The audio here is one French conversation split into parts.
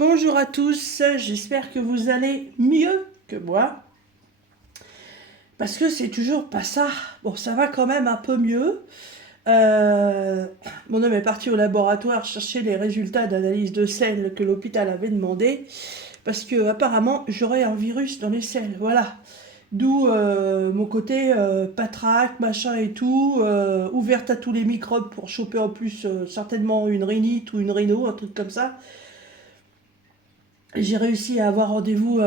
Bonjour à tous, j'espère que vous allez mieux que moi. Parce que c'est toujours pas ça. Bon, ça va quand même un peu mieux. Euh, Mon homme est parti au laboratoire chercher les résultats d'analyse de selles que l'hôpital avait demandé. Parce que apparemment j'aurais un virus dans les selles. Voilà. D'où mon côté patraque, machin et tout, ouverte à tous les microbes pour choper en plus certainement une rhinite ou une rhino, un truc comme ça. J'ai réussi à avoir rendez-vous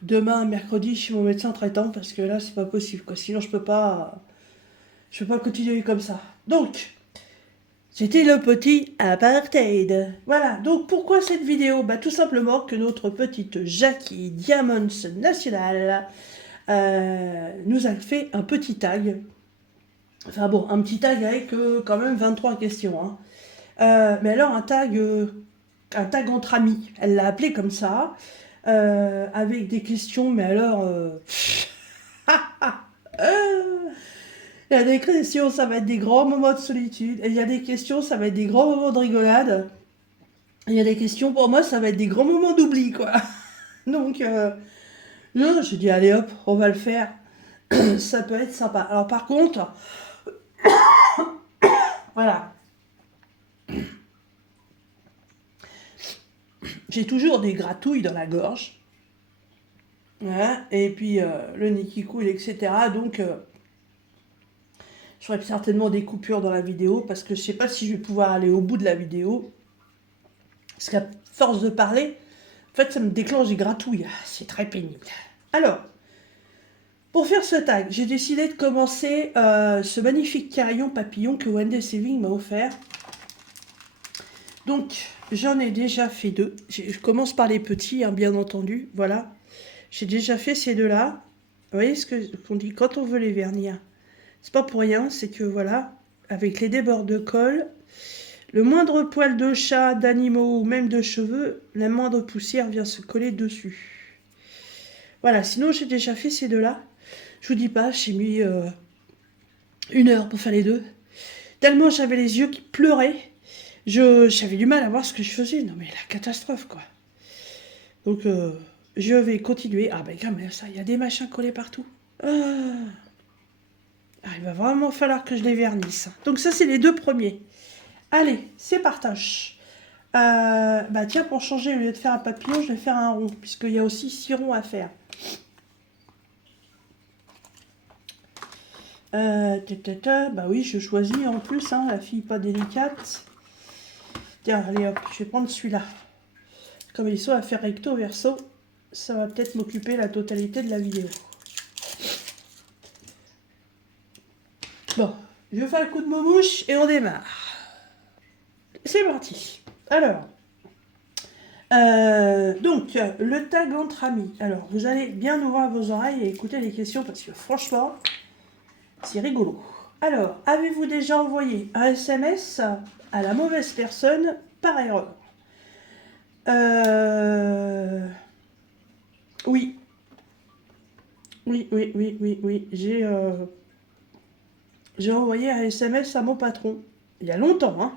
demain, mercredi, chez mon médecin traitant parce que là, c'est pas possible, quoi. Sinon, je peux pas continuer comme ça. Donc, c'était le petit apartheid. Voilà. Donc, pourquoi cette vidéo? Bah, tout simplement que notre petite Jackie Diamonds National nous a fait un petit tag. Enfin bon, un petit tag avec quand même 23 questions, hein. Mais alors, un tag entre amis. Elle l'a appelé comme ça, avec des questions, mais alors, il y a des questions, ça va être des grands moments de solitude, et il y a des questions, ça va être des grands moments de rigolade, et il y a des questions, pour moi, ça va être des grands moments d'oubli, quoi. Donc, non, j'ai dit, allez hop, on va le faire, ça peut être sympa. Alors, par contre, voilà, j'ai toujours des gratouilles dans la gorge, hein, et puis le nez qui coule, etc. Donc, je ferai certainement des coupures dans la vidéo parce que je sais pas si je vais pouvoir aller au bout de la vidéo. Parce qu'à force de parler, en fait, ça me déclenche des gratouilles. C'est très pénible. Alors, pour faire ce tag, j'ai décidé de commencer ce magnifique carillon papillon que Wendy Saving m'a offert. Donc, j'en ai déjà fait deux. Je commence par les petits, hein, bien entendu. Voilà. J'ai déjà fait ces deux-là. Vous voyez ce qu'on dit quand on veut les vernir. C'est pas pour rien, c'est que voilà, avec les débords de colle, le moindre poil de chat, d'animaux ou même de cheveux, la moindre poussière vient se coller dessus. Voilà, sinon j'ai déjà fait ces deux-là. Je vous dis pas, j'ai mis 1 heure pour faire les deux. Tellement j'avais les yeux qui pleuraient, j'avais du mal à voir ce que je faisais. Non mais la catastrophe quoi. Donc je vais continuer. Ah ben quand même ça, il y a des machins collés partout. Il va vraiment falloir que je les vernisse. Donc ça c'est les deux premiers. Allez, c'est partage. Bah tiens, pour changer, au lieu de faire un papillon, je vais faire un rond, puisqu'il y a aussi 6 ronds à faire. Bah oui, je choisis en plus, hein, la fille pas délicate. Tiens, allez hop, je vais prendre celui-là. Comme ils sont à faire recto verso, ça va peut-être m'occuper la totalité de la vidéo. Bon, je fais un coup de momouche et on démarre. C'est parti. Alors, donc, le tag entre amis. Alors, vous allez bien ouvrir vos oreilles et écouter les questions parce que franchement, c'est rigolo. Alors, avez-vous déjà envoyé un SMS à la mauvaise personne par erreur? Oui. Oui. J'ai envoyé un SMS à mon patron. Il y a longtemps, hein.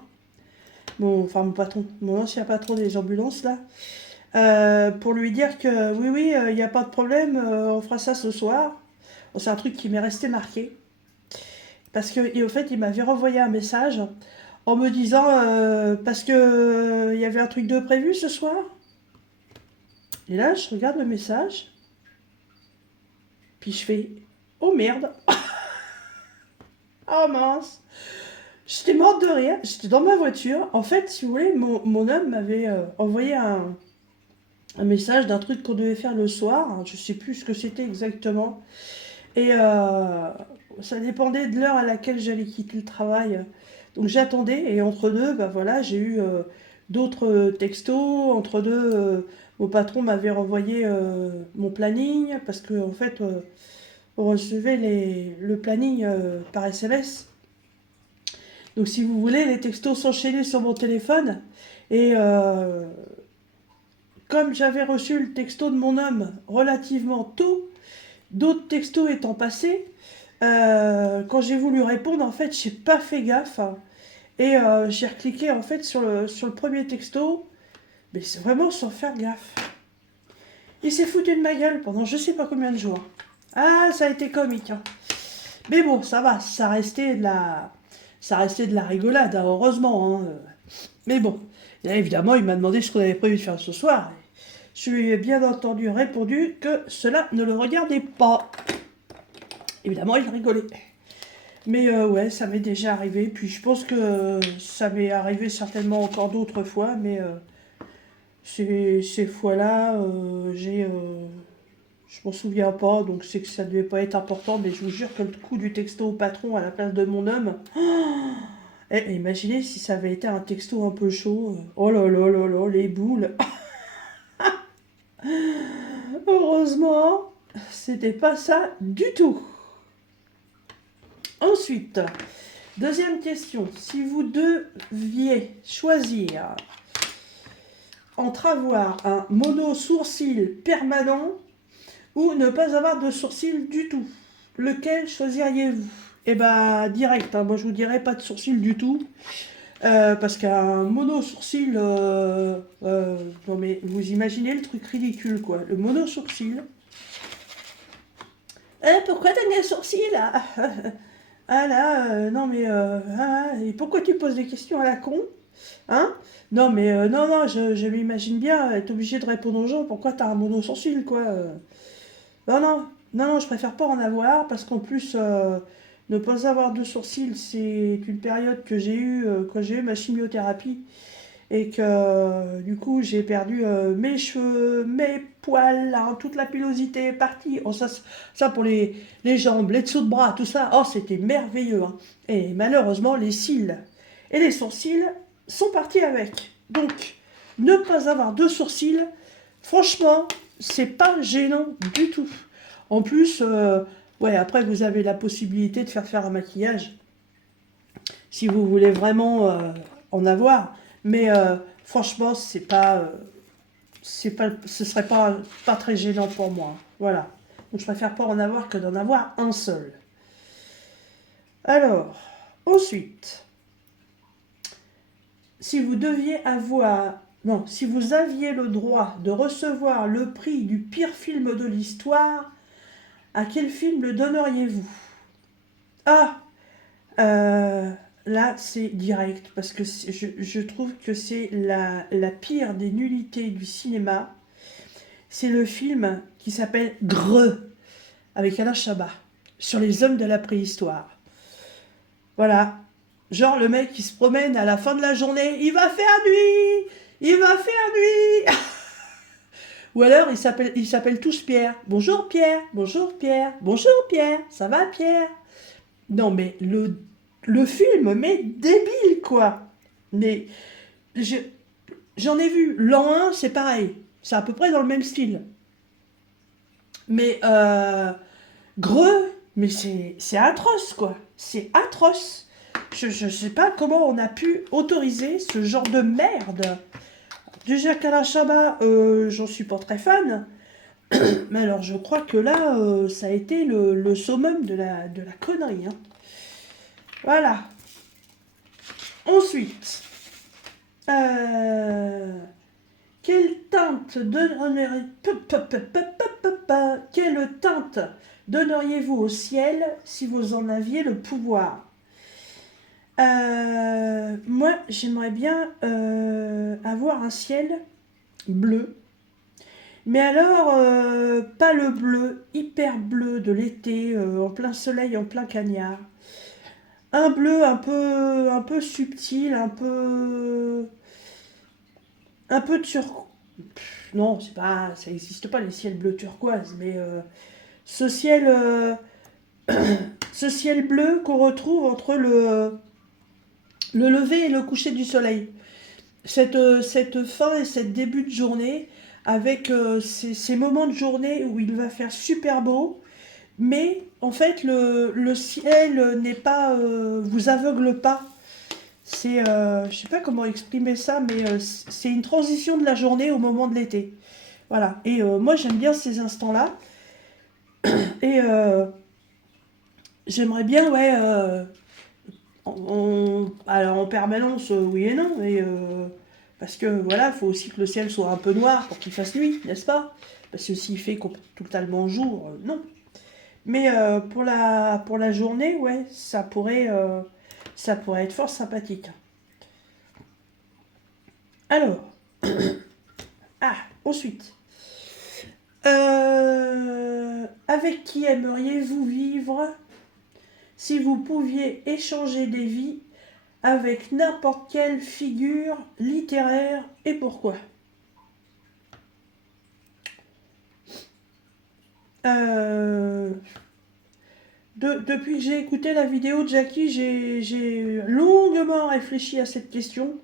Mon patron, mon ancien patron des ambulances, là. Pour lui dire que oui, il n'y a pas de problème, on fera ça ce soir. Bon, c'est un truc qui m'est resté marqué. Parce que, au fait, il m'avait renvoyé un message en me disant parce que il y avait un truc de prévu ce soir. Et là, je regarde le message, puis je fais oh merde, oh mince. J'étais morte de rire, j'étais dans ma voiture. En fait, si vous voulez, mon homme m'avait envoyé un message d'un truc qu'on devait faire le soir. Je sais plus ce que c'était exactement. Et ça dépendait de l'heure à laquelle j'allais quitter le travail. Donc j'attendais et entre deux, bah voilà, j'ai eu d'autres textos. Entre deux, mon patron m'avait renvoyé mon planning parce que en fait, on recevait le planning par SMS. Donc si vous voulez, les textos s'enchaînaient sur mon téléphone et comme j'avais reçu le texto de mon homme relativement tôt, d'autres textos étant passés, quand j'ai voulu répondre, en fait, j'ai pas fait gaffe. Et j'ai recliqué en fait sur le premier texto. Mais c'est vraiment sans faire gaffe. Il s'est foutu de ma gueule pendant je sais pas combien de jours. Ah, ça a été comique. Hein. Mais bon, ça va, ça restait de la rigolade, hein, heureusement. Hein. Mais bon, et évidemment, il m'a demandé ce qu'on avait prévu de faire ce soir. Je lui ai bien entendu répondu que cela ne le regardait pas. Évidemment, il rigolait. Mais ouais, ça m'est déjà arrivé. Puis je pense que ça m'est arrivé certainement encore d'autres fois. Mais ces fois-là, je m'en souviens pas. Donc c'est que ça devait pas être important. Mais je vous jure que le coup du texto au patron à la place de mon homme... imaginez si ça avait été un texto un peu chaud. Oh là là là là, les boules. Heureusement, c'était pas ça du tout. Ensuite, deuxième question. Si vous deviez choisir entre avoir un mono-sourcil permanent ou ne pas avoir de sourcil du tout, lequel choisiriez-vous? Eh ben, direct, hein, moi je vous dirais pas de sourcil du tout. Parce qu'un mono-sourcil, non mais vous imaginez le truc ridicule quoi, le mono-sourcil. Pourquoi t'as mis un sourcil là? Ah là, non mais, et pourquoi tu poses des questions à la con? Hein? Non mais, non, non, je m'imagine bien être obligé de répondre aux gens, pourquoi t'as un mono-sourcil quoi? Non, non, non, non, je préfère pas en avoir, parce qu'en plus, ne pas avoir de sourcils, c'est une période que j'ai eue quand j'ai eu ma chimiothérapie, et que du coup j'ai perdu mes cheveux, mes poils, hein, toute la pilosité est partie. Oh, ça pour les jambes, les dessous de bras, tout ça, oh c'était merveilleux. Hein. Et malheureusement les cils et les sourcils sont partis avec. Donc ne pas avoir de sourcils, franchement, c'est pas gênant du tout. En plus, ouais, après vous avez la possibilité de faire un maquillage si vous voulez vraiment en avoir. Mais franchement, ce serait pas très gênant pour moi. Voilà. Donc je préfère pas en avoir que d'en avoir un seul. Alors, ensuite, si vous deviez avoir... Non, si vous aviez le droit de recevoir le prix du pire film de l'histoire, à quel film le donneriez-vous? Ah, là, c'est direct, parce que je trouve que c'est la pire des nullités du cinéma. C'est le film qui s'appelle Greux, avec Alain Chabat, sur les hommes de la préhistoire. Voilà. Genre, le mec qui se promène à la fin de la journée, il va faire nuit! Il va faire nuit! Ou alors, ils s'appellent tous Pierre. Bonjour Pierre, bonjour Pierre, bonjour Pierre, ça va Pierre? Non, mais le film, mais débile, quoi. Mais j'en ai vu. L'an 1, c'est pareil. C'est à peu près dans le même style. Mais Greux, mais c'est atroce, quoi. C'est atroce. Je sais pas comment on a pu autoriser ce genre de merde. Déjà qu'Alain Chabat, j'en suis pas très fan. Mais alors, je crois que là, ça a été le summum de la connerie. Hein. Voilà. Ensuite, quelle teinte donneriez-vous au ciel si vous en aviez le pouvoir? Moi, j'aimerais bien avoir un ciel bleu. Mais alors, pas le bleu, hyper bleu de l'été, en plein soleil, en plein cagnard. Un bleu un peu subtil, un peu turquoise. Non, c'est pas, ça n'existe pas les ciels bleus turquoise, mais ce ciel, ce ciel bleu qu'on retrouve entre le lever et le coucher du soleil. Cette fin et cette début de journée, avec ces moments de journée où il va faire super beau, mais en fait le ciel n'est pas, vous aveugle pas. C'est, je sais pas comment exprimer ça, mais c'est une transition de la journée au moment de l'été. Voilà. Et moi j'aime bien ces instants-là. Et j'aimerais bien, ouais, alors en permanence, oui et non, mais Parce que voilà, il faut aussi que le ciel soit un peu noir pour qu'il fasse nuit, n'est-ce pas? Parce que s'il fait totalement jour, non. Mais pour la journée, ouais, ça pourrait être fort sympathique. Alors, ensuite, avec qui aimeriez-vous vivre si vous pouviez échanger des vies avec n'importe quelle figure littéraire et pourquoi? Euh, Depuis que j'ai écouté la vidéo de Jackie, j'ai longuement réfléchi à cette question.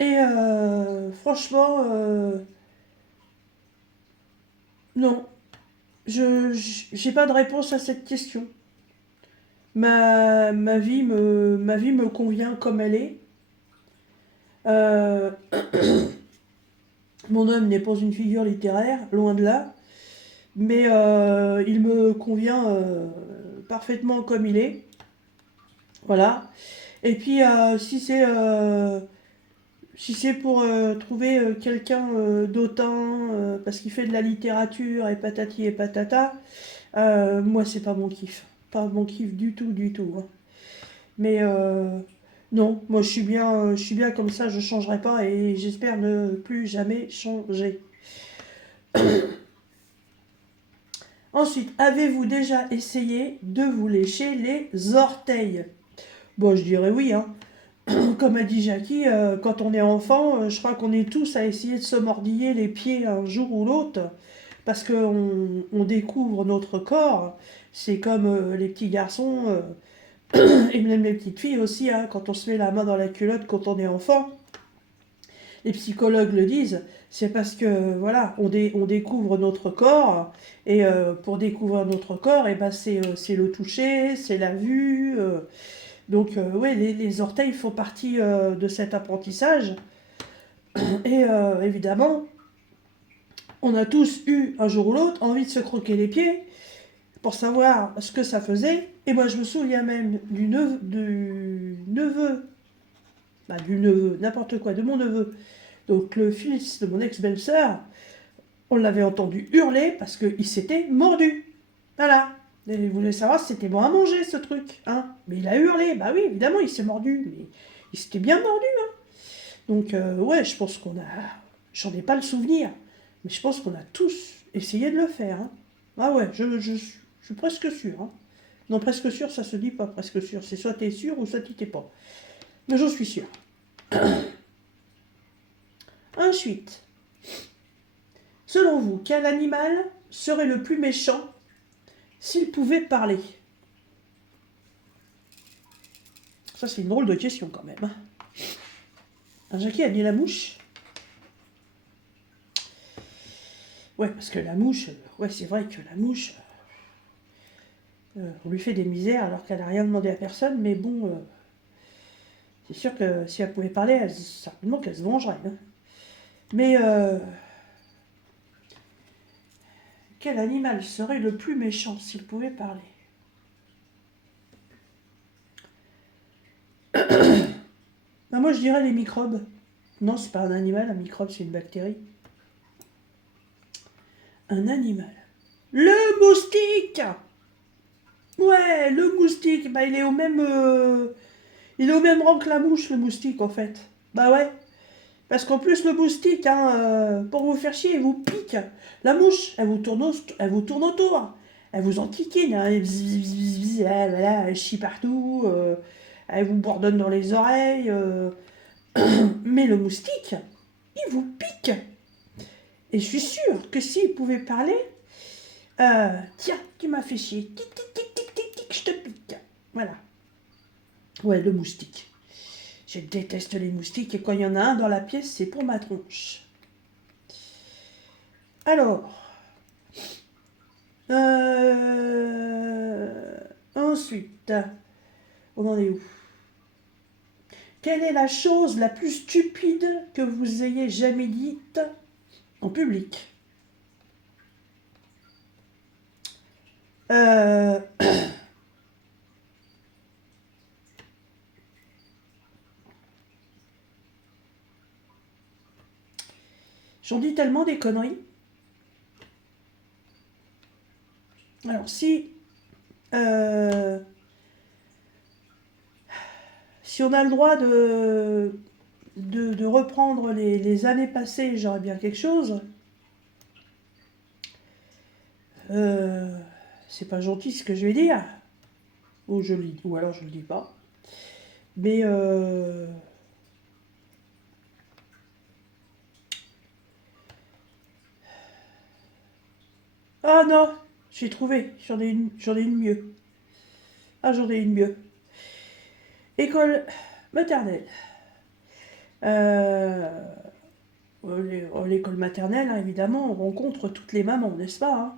Et franchement, non, j'ai pas de réponse à cette question. Ma vie me convient comme elle est. Euh, Mon homme n'est pas une figure littéraire, loin de là, mais il me convient parfaitement comme il est. Voilà. Et puis, si c'est pour trouver quelqu'un d'autant, parce qu'il fait de la littérature et patati et patata, moi, c'est pas mon kiff. Pas mon kiff du tout, hein. Mais non, moi je suis bien comme ça, je changerai pas et j'espère ne plus jamais changer. Ensuite, avez-vous déjà essayé de vous lécher les orteils? Bon, je dirais oui, hein. Comme a dit Jackie, quand on est enfant, je crois qu'on est tous à essayer de se mordiller les pieds un jour ou l'autre, parce qu'on découvre notre corps. C'est comme les petits garçons, et même les petites filles aussi, hein, quand on se met la main dans la culotte quand on est enfant. Les psychologues le disent, c'est parce que voilà, on découvre notre corps et pour découvrir notre corps, et ben c'est le toucher, c'est la vue. Donc ouais, les orteils font partie de cet apprentissage et évidemment, on a tous eu un jour ou l'autre envie de se croquer les pieds pour savoir ce que ça faisait. Et moi je me souviens même du neveu, n'importe quoi, de mon neveu. Donc le fils de mon ex-belle-sœur, on l'avait entendu hurler parce qu'il s'était mordu. Voilà. Et il voulait savoir si c'était bon à manger ce truc. Hein. Mais il a hurlé. Bah oui, évidemment, il s'est mordu. Mais il s'était bien mordu. Hein. Donc ouais, je pense qu'on a... J'en ai pas le souvenir. Mais je pense qu'on a tous essayé de le faire. Hein. Ah ouais, je suis presque sûr. Hein. Non, presque sûr, ça se dit pas presque sûr. C'est soit t'es sûr ou soit t'es pas. Mais j'en suis sûr. Ensuite, selon vous, quel animal serait le plus méchant s'il pouvait parler? Ça, c'est une drôle de question quand même. Un Jackie a dit la mouche. Ouais, parce que la mouche, ouais, c'est vrai que la mouche, on lui fait des misères alors qu'elle n'a rien demandé à personne, mais bon, c'est sûr que si elle pouvait parler, certainement qu'elle se vengerait. Hein. Mais quel animal serait le plus méchant s'il pouvait parler? Ben moi, je dirais les microbes. Non, c'est pas un animal, un microbe, c'est une bactérie. Un animal. Le moustique! Ouais, le moustique, bah il est au même rang que la mouche, le moustique, en fait. Bah ouais. Parce qu'en plus, le moustique, hein, pour vous faire chier, il vous pique. La mouche, elle vous tourne autour. Elle vous enquiquine, hein, voilà, elle chie partout, elle vous bourdonne dans les oreilles. Mais le moustique, il vous pique. Et je suis sûre que s'il pouvait parler, tiens, tu m'as fait chier, tic, tic, tic, tic, tic, tic, je te pique. Voilà. Ouais, le moustique. Je déteste les moustiques et quand il y en a un dans la pièce, c'est pour ma tronche. Alors, ensuite, on en est où? Quelle est la chose la plus stupide que vous ayez jamais dite en public? euh, J'en dis tellement des conneries. Alors, si on a le droit de reprendre les années passées, j'aurais bien quelque chose. C'est pas gentil ce que je vais dire. Ou alors je le dis pas. Mais ah non, j'ai trouvé. J'en ai une mieux. Ah, j'en ai une mieux. École maternelle. Euh, L'école maternelle, hein, évidemment, on rencontre toutes les mamans, n'est-ce pas, hein.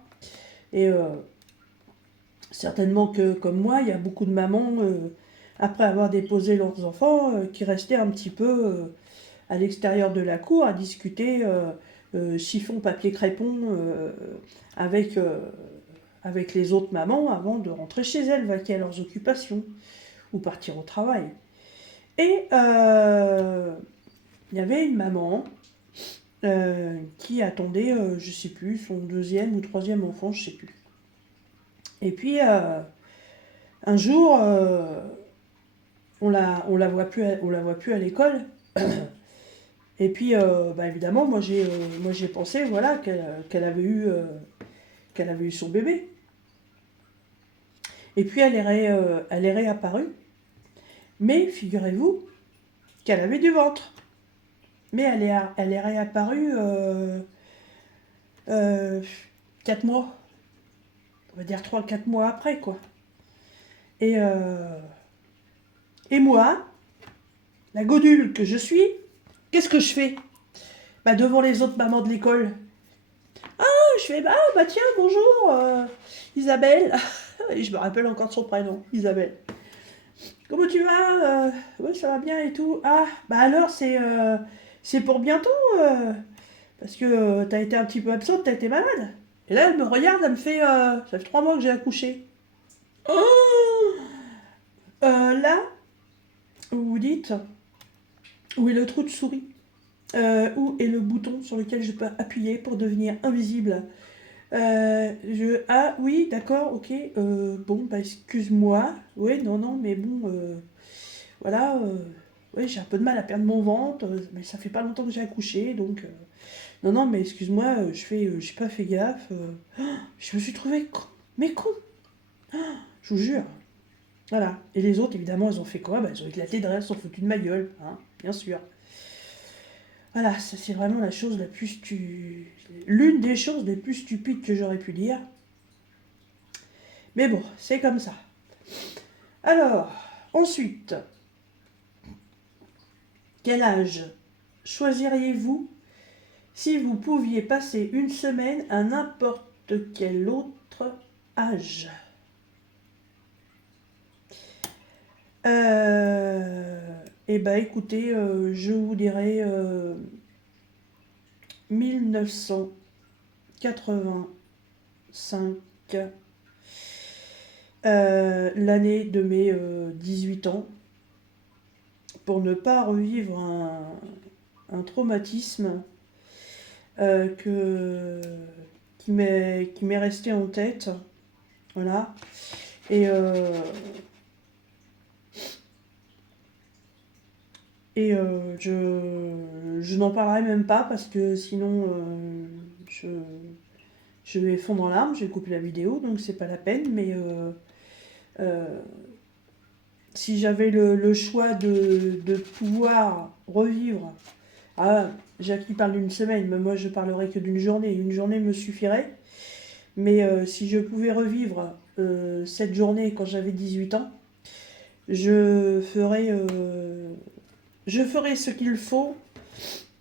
Et certainement que, comme moi, il y a beaucoup de mamans, après avoir déposé leurs enfants, qui restaient un petit peu à l'extérieur de la cour à discuter chiffon, papier, crépon avec, avec les autres mamans avant de rentrer chez elles, vaquer à leurs occupations ou partir au travail. Et il y avait une maman qui attendait, je sais plus, son deuxième ou troisième enfant, je sais plus. Et puis un jour, on la voit plus à l'école. Et puis, bah, évidemment, moi j'ai pensé, voilà, qu'elle avait eu son bébé. Et puis elle est réapparue. Mais figurez-vous qu'elle avait du ventre. Mais elle est réapparue 4 mois. On va dire 3 4 mois après, quoi. Et, euh, et moi, la godule que je suis, qu'est-ce que je fais? Bah, devant les autres mamans de l'école, je fais, bah tiens, bonjour, Isabelle. Et je me rappelle encore de son prénom, Isabelle. Comment tu vas? Ouais, ça va bien et tout. Ah, bah alors, c'est pour bientôt, parce que t'as été un petit peu absente, t'as été malade. Et là, elle me regarde, elle me fait, ça fait 3 mois que j'ai accouché. Oh, là, vous vous dites, où est le trou de souris? Où est le bouton sur lequel je peux appuyer pour devenir invisible? Ah oui, d'accord, ok. Bon, bah excuse-moi. Oui, non, non, mais bon, voilà. Oui, j'ai un peu de mal à perdre mon ventre, mais ça fait pas longtemps que j'ai accouché, donc. Non, non, mais excuse-moi, j'ai pas fait gaffe. Je me suis trouvée con. Mais con, je vous jure. Voilà. Et les autres, évidemment, elles ont fait quoi? Bah, elles ont éclaté derrière, elles sont foutues de ma gueule, hein, bien sûr. Voilà, ça c'est vraiment la chose la plus l'une des choses les plus stupides que j'aurais pu dire. Mais bon, c'est comme ça. Alors, ensuite, quel âge choisiriez-vous si vous pouviez passer une semaine à n'importe quel autre âge? Eh ben écoutez, je vous dirais 1985, l'année de mes 18 ans, pour ne pas revivre un traumatisme que, qui m'est resté en tête. Voilà. Et, je n'en parlerai même pas parce que sinon je vais fondre en larmes, je vais couper la vidéo, donc c'est pas la peine. Mais euh, si j'avais le choix de pouvoir revivre, ah, Jacques il parle d'une semaine, mais moi je parlerai que d'une journée. Une journée me suffirait. Mais si je pouvais revivre cette journée quand j'avais 18 ans, je ferais, je ferais ce qu'il faut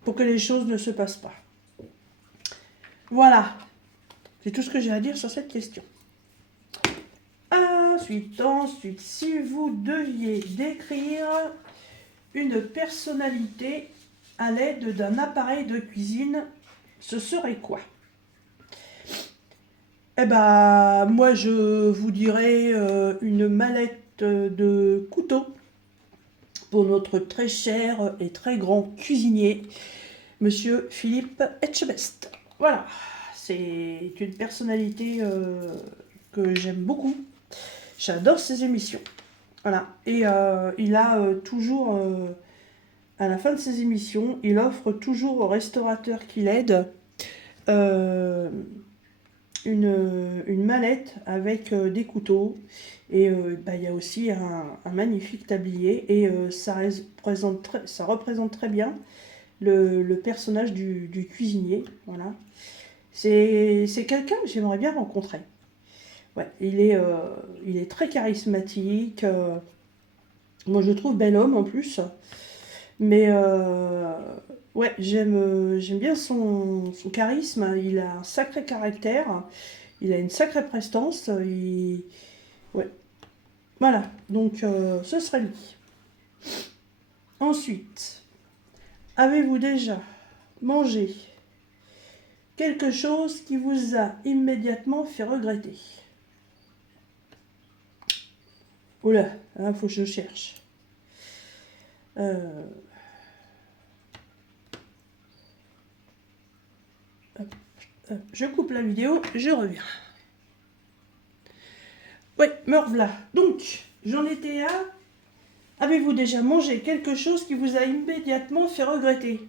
pour que les choses ne se passent pas. Voilà, c'est tout ce que j'ai à dire sur cette question. Ensuite, si vous deviez décrire une personnalité à l'aide d'un appareil de cuisine, ce serait quoi? Eh ben, moi je vous dirais une mallette de couteau pour notre très cher et très grand cuisinier, Monsieur Philippe Etchebest. Voilà, c'est une personnalité que j'aime beaucoup. J'adore ses émissions. Voilà, et il a toujours, à la fin de ses émissions, il offre toujours aux restaurateurs qui l'aident une mallette avec des couteaux. Et bah, il y a aussi un magnifique tablier. Et ça représente très bien le personnage du cuisinier. Voilà. C'est quelqu'un que j'aimerais bien rencontrer. Ouais, il est très charismatique. Moi, je le trouve bel homme en plus. Mais ouais, j'aime bien son charisme. Il a un sacré caractère. Il a une sacrée prestance. Ouais, voilà. Donc, ce serait lui. Ensuite, avez-vous déjà mangé quelque chose qui vous a immédiatement fait regretter? Oula, il faut que je cherche. Je coupe la vidéo, je reviens. Oui, me revoilà. Donc, j'en étais à... Avez-vous déjà mangé quelque chose qui vous a immédiatement fait regretter?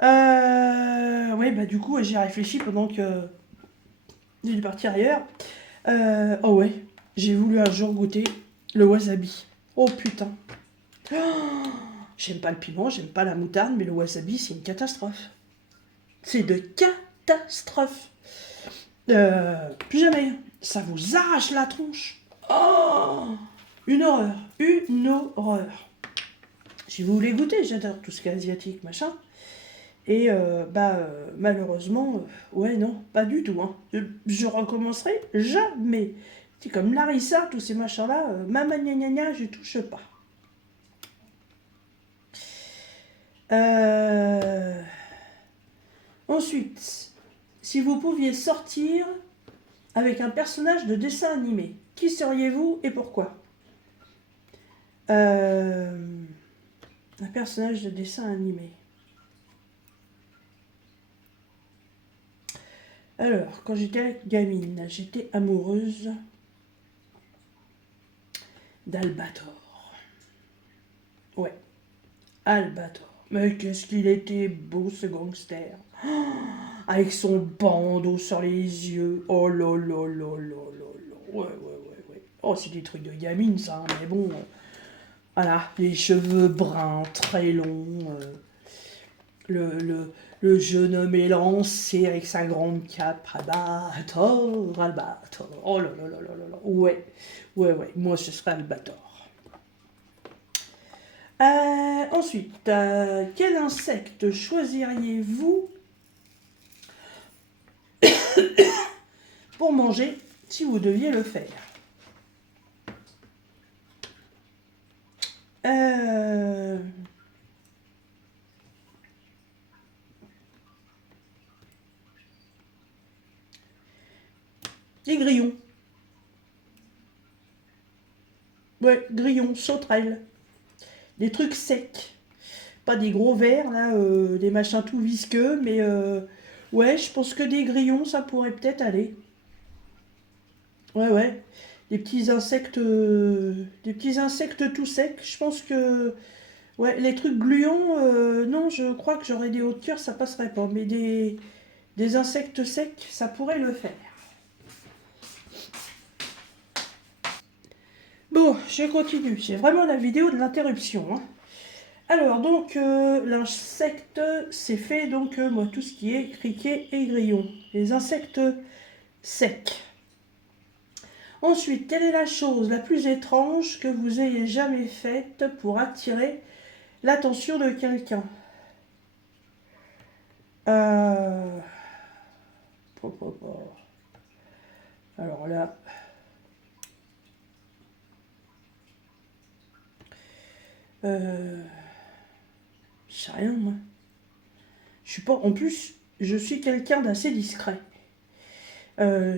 Oui, bah du coup, j'ai réfléchi pendant que j'ai dû partir ailleurs. Oh ouais, j'ai voulu un jour goûter le wasabi. Oh putain. Oh, j'aime pas le piment, j'aime pas la moutarde, mais le wasabi, c'est une catastrophe. C'est de catastrophe. Plus jamais. Ça vous arrache la tronche. Oh, une horreur. Une horreur. Si vous voulez goûter, j'adore tout ce qui est asiatique, machin. Et malheureusement, ouais, non, pas du tout. Hein. Je recommencerai jamais. C'est comme Larissa, tous ces machins-là, maman gna gna gna, je touche pas. Ensuite, si vous pouviez sortir avec un personnage de dessin animé, qui seriez-vous et pourquoi? Un personnage de dessin animé. Alors, quand j'étais gamine, j'étais amoureuse d'Albator. Ouais, Albator. Mais qu'est-ce qu'il était beau ce gangster. Oh, avec son bandeau sur les yeux. Oh là là là là là là. Ouais, ouais, ouais, ouais. Oh, c'est des trucs de gamine ça, hein, mais bon. Voilà, les cheveux bruns, très longs. Le jeune homme élancé avec sa grande cape. Albator, Albator. Oh là là là là là là. Ouais, ouais, ouais. Moi, ce serait Albator. Ensuite, quel insecte choisiriez-vous pour manger si vous deviez le faire? Des grillons. Ouais, grillons, sauterelles. Des trucs secs. Pas des gros vers, là, des machins tout visqueux, mais ouais, je pense que des grillons, ça pourrait peut-être aller. Ouais, ouais. Des petits insectes tout secs. Je pense que, ouais, les trucs gluants, non, je crois que j'aurais des hauts de cœur, ça passerait pas. Mais des insectes secs, ça pourrait le faire. Bon, je continue. C'est vraiment la vidéo de l'interruption. Hein. Alors, donc, l'insecte, c'est fait, donc, moi, tout ce qui est criquet et grillon. Les insectes secs. Ensuite, quelle est la chose la plus étrange que vous ayez jamais faite pour attirer l'attention de quelqu'un? Alors là... je sais rien, moi. Je suis pas... En plus, je suis quelqu'un d'assez discret.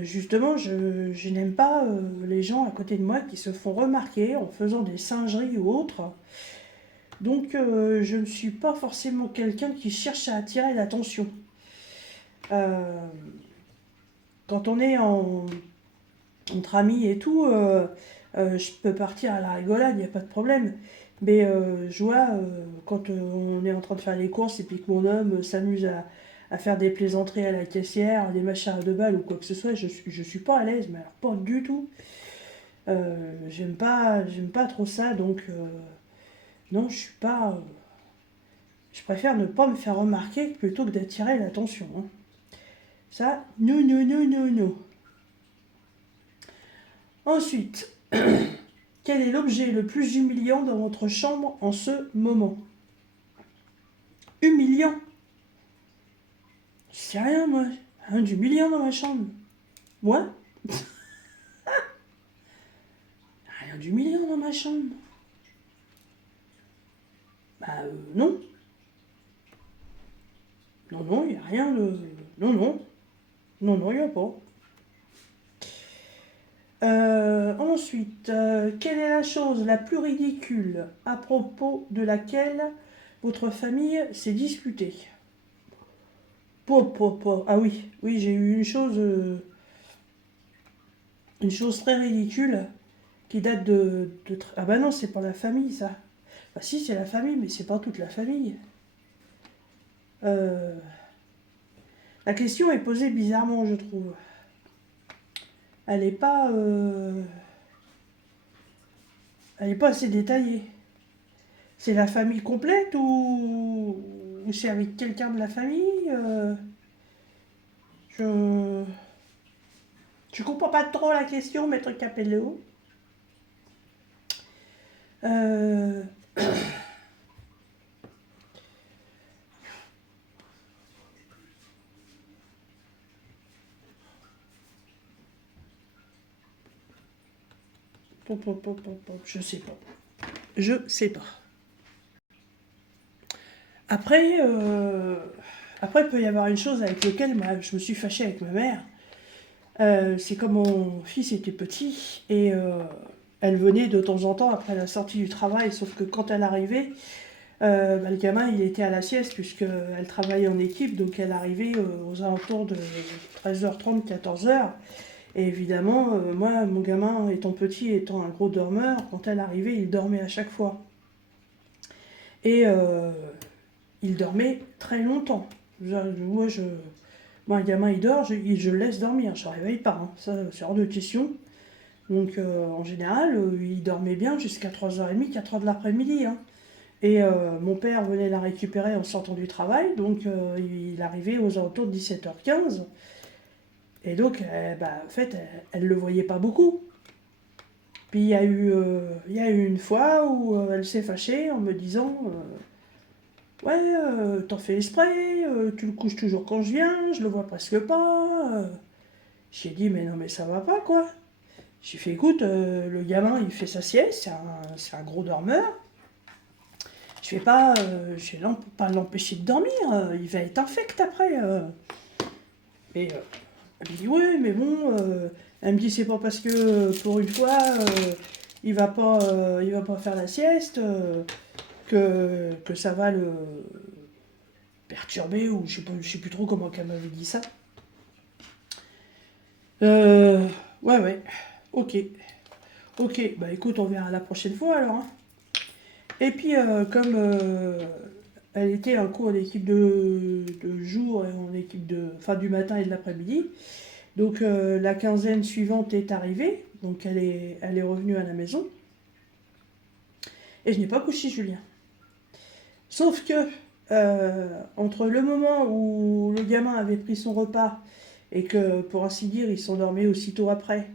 Justement, je n'aime pas les gens à côté de moi qui se font remarquer en faisant des singeries ou autres. Donc, je ne suis pas forcément quelqu'un qui cherche à attirer l'attention. Euh, Quand on est entre amis et tout, je peux partir à la rigolade, il n'y a pas de problème. Mais je vois, quand on est en train de faire les courses et puis que mon homme s'amuse à faire des plaisanteries à la caissière, des machins à 2 balles ou quoi que ce soit, je suis pas à l'aise, mais alors pas du tout. J'aime pas trop ça, donc non, je suis pas. Je préfère ne pas me faire remarquer plutôt que d'attirer l'attention, hein. Ça, non, non, non, non, non. Ensuite, quel est l'objet le plus humiliant dans votre chambre en ce moment? Humiliant? Je sais rien, moi. Rien d'humiliant dans ma chambre. Moi? Rien d'humiliant dans ma chambre. Bah, non. Non, non, il n'y a rien de. Non, non. Non, non, il n'y a pas. Ensuite, quelle est la chose la plus ridicule à propos de laquelle votre famille s'est disputée? Ah oui, oui, j'ai eu une chose très ridicule qui date Ah bah non, c'est pas la famille, ça. Bah si, c'est la famille, mais c'est pas toute la famille. Euh, La question est posée bizarrement, je trouve. Elle est pas... Elle est pas assez détaillée. C'est la famille complète ou c'est avec quelqu'un de la famille? Je... Je comprends pas trop la question, maître Capello. Euh... Je sais pas. Je sais pas. Après, après, il peut y avoir une chose avec laquelle moi, je me suis fâchée avec ma mère. C'est quand mon fils était petit et elle venait de temps en temps après la sortie du travail, sauf que quand elle arrivait, bah, le gamin il était à la sieste puisqu'elle travaillait en équipe, donc elle arrivait aux alentours de 13h30, 14h. Et évidemment, moi, mon gamin étant petit, étant un gros dormeur, quand elle arrivait, il dormait à chaque fois. Et il dormait très longtemps. Moi, un gamin, il dort, je le laisse dormir, je ne réveille pas, hein. Ça, c'est hors de question. Donc, en général, il dormait bien jusqu'à 3h30, 4h de l'après-midi, hein. Et mon père venait la récupérer en sortant du travail, donc il arrivait aux alentours de 17h15. Et donc, bah, en fait, elle ne le voyait pas beaucoup. Puis il y a eu une fois où elle s'est fâchée en me disant ouais, t'en fais exprès, tu le couches toujours quand je viens, je le vois presque pas. J'ai dit mais non mais ça va pas quoi. J'ai fait écoute, le gamin il fait sa sieste, c'est un gros dormeur. Je vais pas, pas l'empêcher de dormir, il va être infect après. Et elle me dit ouais mais bon, elle me dit c'est pas parce que pour une fois il va pas faire la sieste que ça va le perturber ou je sais plus trop comment qu'elle m'avait dit ça. Euh, ouais ouais, ok. Ok, bah écoute, on verra la prochaine fois alors, hein. Et puis, comme elle était en cours d'équipe de jour et en équipe enfin, du matin et de l'après-midi, donc la quinzaine suivante est arrivée, donc elle est revenue à la maison, et je n'ai pas couché Julien. Sauf que, entre le moment où le gamin avait pris son repas, et que, pour ainsi dire, il s'endormait aussitôt après,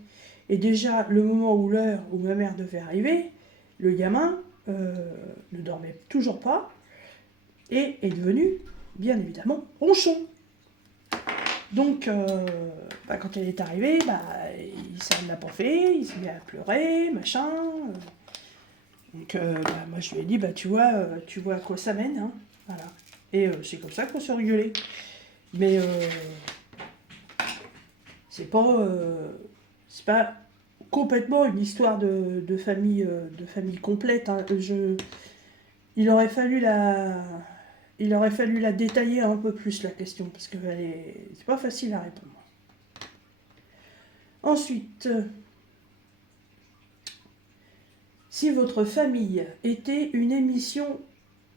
et déjà le moment où l'heure où ma mère devait arriver, le gamin ne dormait toujours pas, et est devenu, bien évidemment, ronchon. Donc, bah, quand elle est arrivée, bah, ça ne l'a pas fait, il s'est mis à pleurer, machin. Donc, bah, moi, je lui ai dit, bah, tu vois à quoi ça mène, hein, voilà. Et c'est comme ça qu'on s'est engueulé. Mais c'est pas complètement une histoire de famille complète, hein. Il aurait fallu la détailler un peu plus, la question, parce que c'est pas facile à répondre. Ensuite, si votre famille était une émission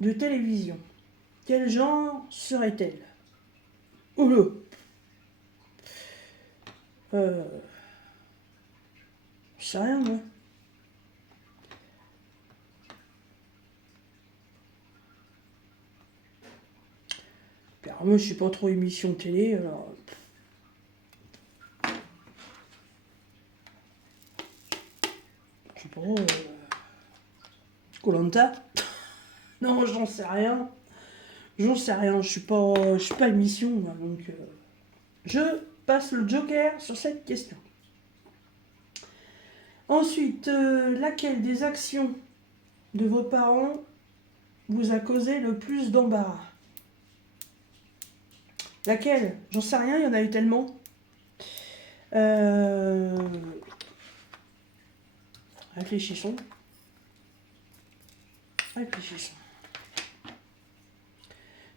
de télévision, quel genre serait-elle? Oula. Je sais rien, moi. Alors, moi, je suis pas trop émission télé, alors... Je sais pas... Koh-Lanta. Non, j'en sais rien. J'en sais rien, je suis pas émission, moi, donc... je passe le joker sur cette question. Ensuite, laquelle des actions de vos parents vous a causé le plus d'embarras? Laquelle? J'en sais rien, il y en a eu tellement. Réfléchissons. Réfléchissons.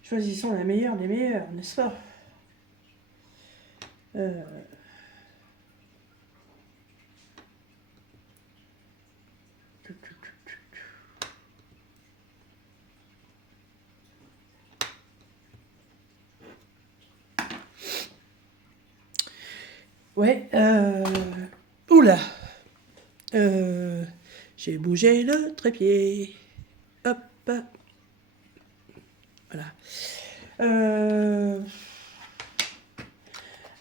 Choisissons la meilleure des meilleures, n'est-ce pas? Ouais, oula. J'ai bougé le trépied. Hop. Voilà.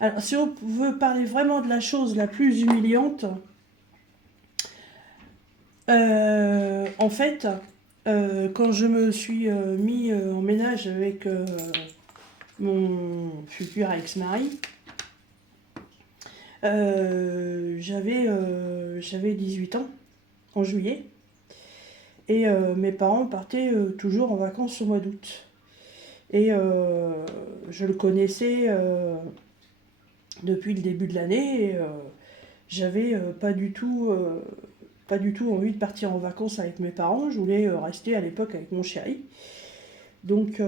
Alors, si on veut parler vraiment de la chose la plus humiliante, en fait, quand je me suis mis en ménage avec mon futur ex-mari, j'avais 18 ans en juillet et mes parents partaient toujours en vacances au mois d'août. Et je le connaissais depuis le début de l'année et j'avais pas du tout envie de partir en vacances avec mes parents. Je voulais rester à l'époque avec mon chéri. Donc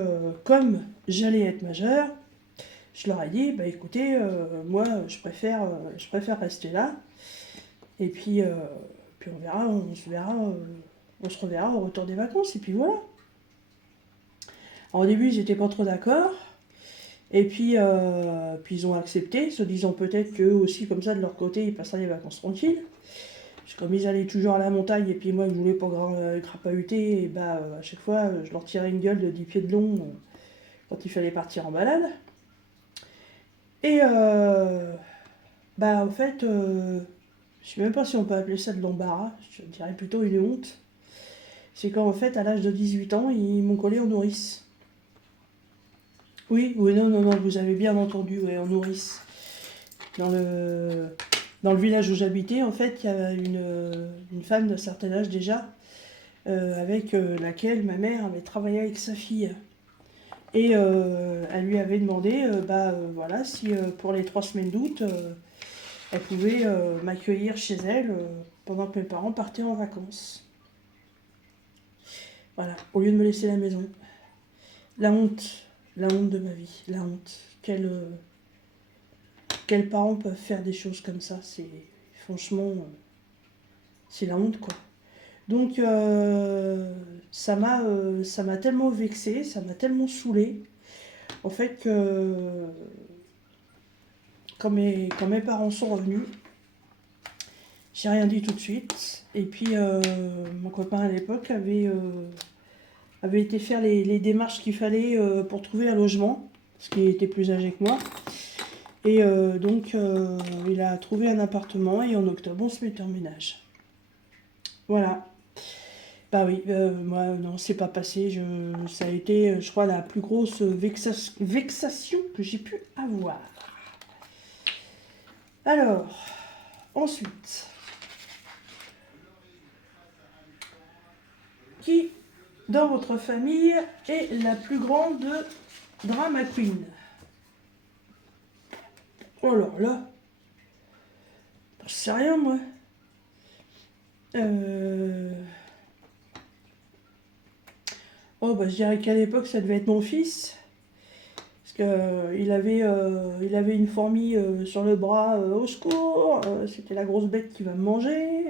comme j'allais être majeure, je leur ai dit, bah écoutez, moi je préfère rester là. Et puis on verra, on se reverra au retour des vacances. Et puis voilà. Alors, au début, ils n'étaient pas trop d'accord. Et puis ils ont accepté, se disant peut-être qu'eux aussi, comme ça, de leur côté, ils passeraient les vacances tranquilles. Parce que comme ils allaient toujours à la montagne, et puis moi, je voulais pas crapahuter, et bah, à chaque fois, je leur tirais une gueule de 10 pieds de long quand il fallait partir en balade. Et bah, en fait, je sais même pas si on peut appeler ça de l'embarras, je dirais plutôt une honte. C'est qu'en fait, à l'âge de 18 ans, ils m'ont collé en nourrice. Oui, non, vous avez bien entendu, ouais, en nourrice. Dans le village où j'habitais, en fait, il y a une femme d'un certain âge déjà, avec laquelle ma mère avait travaillé avec sa fille. Et elle lui avait demandé, voilà, si pour les 3 semaines d'août, elle pouvait m'accueillir chez elle pendant que mes parents partaient en vacances. Voilà, au lieu de me laisser à la maison. La honte de ma vie, la honte. Quels parents peuvent faire des choses comme ça? C'est franchement, c'est la honte quoi. Donc ça m'a tellement vexée, ça m'a tellement saoulée, en fait que quand mes parents sont revenus, j'ai rien dit tout de suite. Et puis mon copain à l'époque avait été faire les démarches qu'il fallait pour trouver un logement, parce qu'il était plus âgé que moi. Et donc il a trouvé un appartement et en octobre on se mettait en ménage. Voilà. Bah oui, moi non, c'est pas passé. Ça a été, je crois, la plus grosse vexation que j'ai pu avoir. Alors, ensuite, qui dans votre famille est la plus grande drama queen? Oh là, je sais rien moi. Oh, bah, je dirais qu'à l'époque, ça devait être mon fils. Parce que, il avait une fourmi sur le bras, au secours, c'était la grosse bête qui va me manger.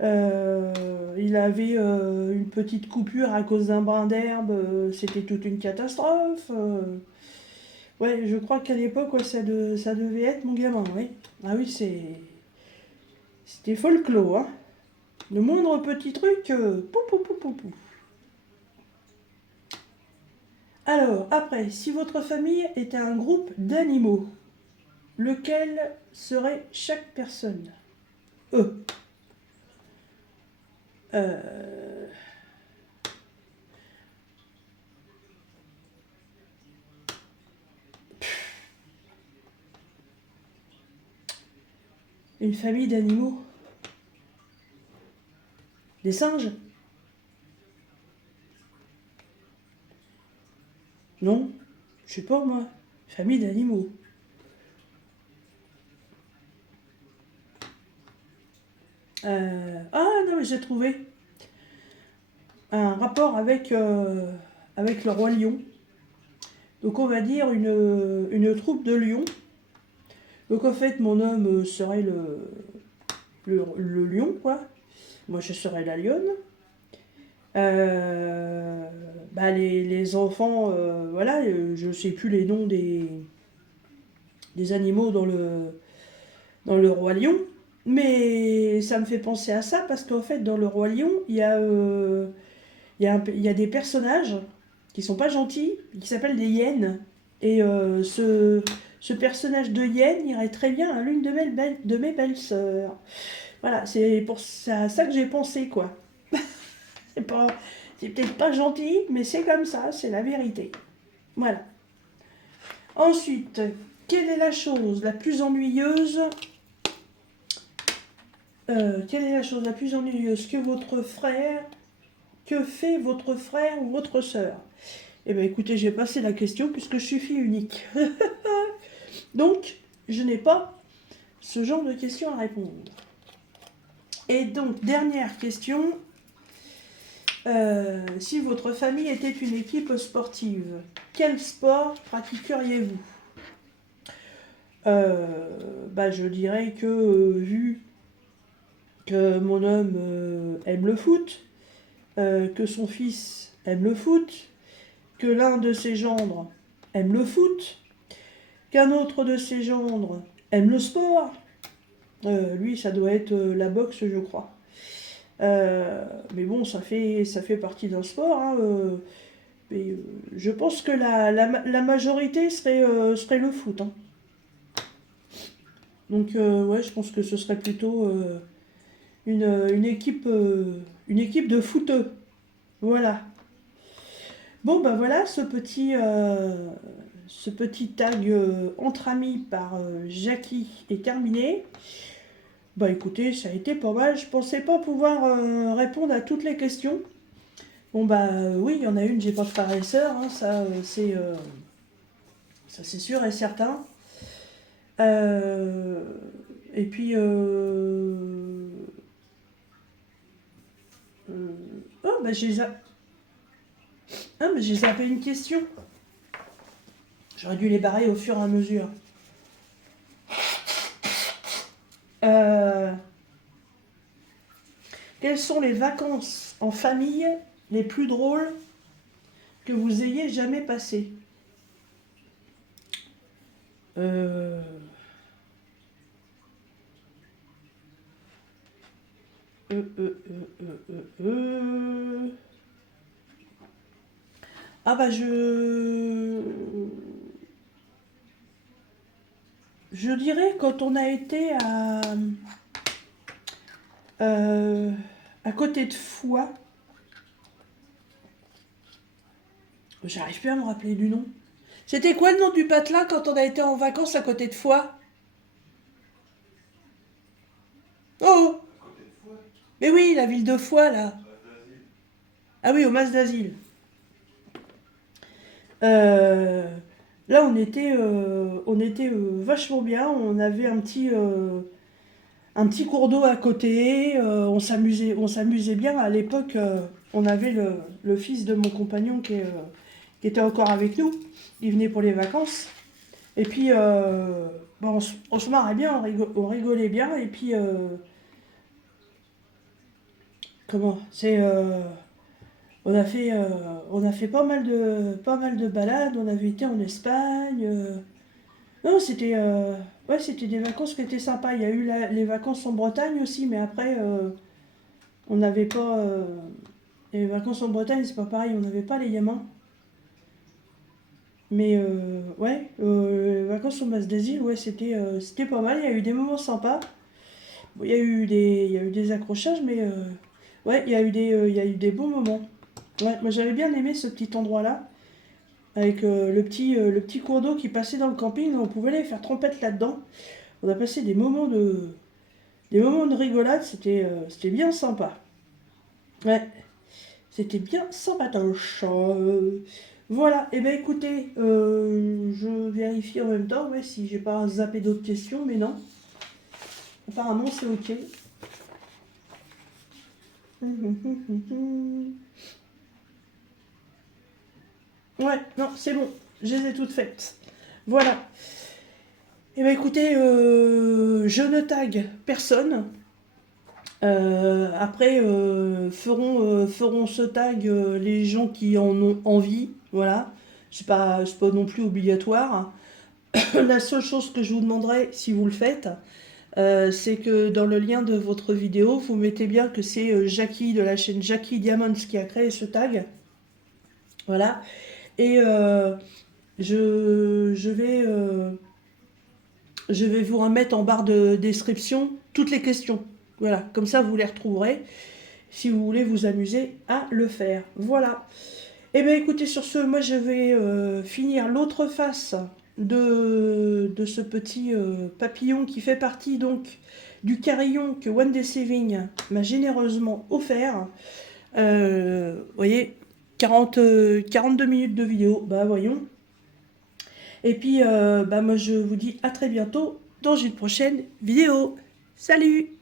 Il avait une petite coupure à cause d'un brin d'herbe, c'était toute une catastrophe. Ouais, je crois qu'à l'époque, ouais, ça devait être mon gamin, oui. Ah oui, c'était folklore, hein. Le moindre petit truc, pou, pou, pou, pou, pou. Alors, après, si votre famille était un groupe d'animaux, lequel serait chaque personne? Euh, euh, une famille d'animaux? Des singes? Non? Je sais pas moi. Famille d'animaux. Ah non, mais j'ai trouvé un rapport avec le roi lion. Donc on va dire une troupe de lions. Donc en fait, mon homme serait le lion, quoi. Moi, je serais la lionne. Bah, les enfants, voilà, je sais plus les noms des animaux dans le Roi Lion, mais ça me fait penser à ça parce qu'en fait, dans le Roi Lion, il y a des personnages qui sont pas gentils, qui s'appellent des hyènes. Et ce personnage de hyène irait très bien à l'une de mes belles-sœurs. Voilà, c'est à ça que j'ai pensé, quoi. C'est pas, c'est peut-être pas gentil, mais c'est comme ça, c'est la vérité. Voilà. Ensuite, quelle est la chose la plus ennuyeuse quelle est la chose la plus ennuyeuse que fait votre frère ou votre sœur? Eh bien, écoutez, j'ai passé la question puisque je suis fille unique. Donc, je n'ai pas ce genre de questions à répondre. Et donc, dernière question. Si votre famille était une équipe sportive, quel sport pratiqueriez-vous? Bah, je dirais que, vu que mon homme aime le foot, que son fils aime le foot, que l'un de ses gendres aime le foot, qu'un autre de ses gendres aime le sport, lui, ça doit être la boxe, je crois. Mais bon, ça fait partie d'un sport, hein, mais je pense que la majorité serait le foot, hein. Donc, ouais, je pense que ce serait plutôt une équipe de footeux. Voilà. Bon, ben voilà, ce petit tag entre amis par Jackie est terminé. Bah écoutez, ça a été pas mal. Je pensais pas pouvoir répondre à toutes les questions. Bon bah oui, il y en a une, j'ai pas de frère et sœur, hein, ça c'est sûr et certain. Euh, et puis oh bah j'ai zappé une question. J'aurais dû les barrer au fur et à mesure. Euh, Quelles sont les vacances en famille les plus drôles que vous ayez jamais passées? Euh, euh, euh, Ah bah je dirais quand on a été euh, à côté de Foix. J'arrive plus à me rappeler du nom. C'était quoi le nom du patelin quand on a été en vacances à côté de Foix? Oh! Mais oui, la ville de Foix, là. Ah oui, au Mas d'Asile. Euh, Là, on était vachement bien. On avait un petit cours d'eau à côté. On s'amusait bien à l'époque. on avait le fils de mon compagnon qui était encore avec nous. Il venait pour les vacances. Et puis, bon, on se marrait bien, on rigolait bien. Et puis, comment? On a fait pas mal de balades. On avait été en Espagne. Non, ouais, c'était des vacances qui étaient sympas. Il y a eu les vacances en Bretagne aussi, mais après, on n'avait pas. Les vacances en Bretagne, c'est pas pareil, on n'avait pas les gamins. Mais ouais, les vacances au Mas d'Asile, ouais, c'était pas mal. Il y a eu des moments sympas. Bon, il y a eu des accrochages, mais ouais, il y a eu des bons moments. Ouais, moi j'avais bien aimé ce petit endroit-là, avec le petit cours d'eau qui passait dans le camping. On pouvait aller faire trompette là-dedans. On a passé des moments de rigolade, c'était bien sympa. Ouais, c'était bien sympatoche. Voilà, et ben écoutez, je vérifie en même temps ouais, si j'ai pas zappé d'autres questions, mais non. Apparemment c'est ok. Ouais, non, c'est bon, je les ai toutes faites. Voilà. Et ben écoutez, je ne tag personne. Après, feront ce tag les gens qui en ont envie. Voilà. C'est pas non plus obligatoire. La seule chose que je vous demanderai, si vous le faites, c'est que dans le lien de votre vidéo, vous mettez bien que c'est Jackie de la chaîne Jackie Diamonds qui a créé ce tag. Voilà. Et je vais vous remettre en barre de description toutes les questions. Voilà. Comme ça, vous les retrouverez si vous voulez vous amuser à le faire. Voilà. Eh bien écoutez, sur ce, moi je vais finir l'autre face de ce petit papillon qui fait partie donc du carillon que One Day Saving m'a généreusement offert. Vous voyez, 42 minutes de vidéo, bah voyons. Et puis, bah moi je vous dis à très bientôt dans une prochaine vidéo. Salut!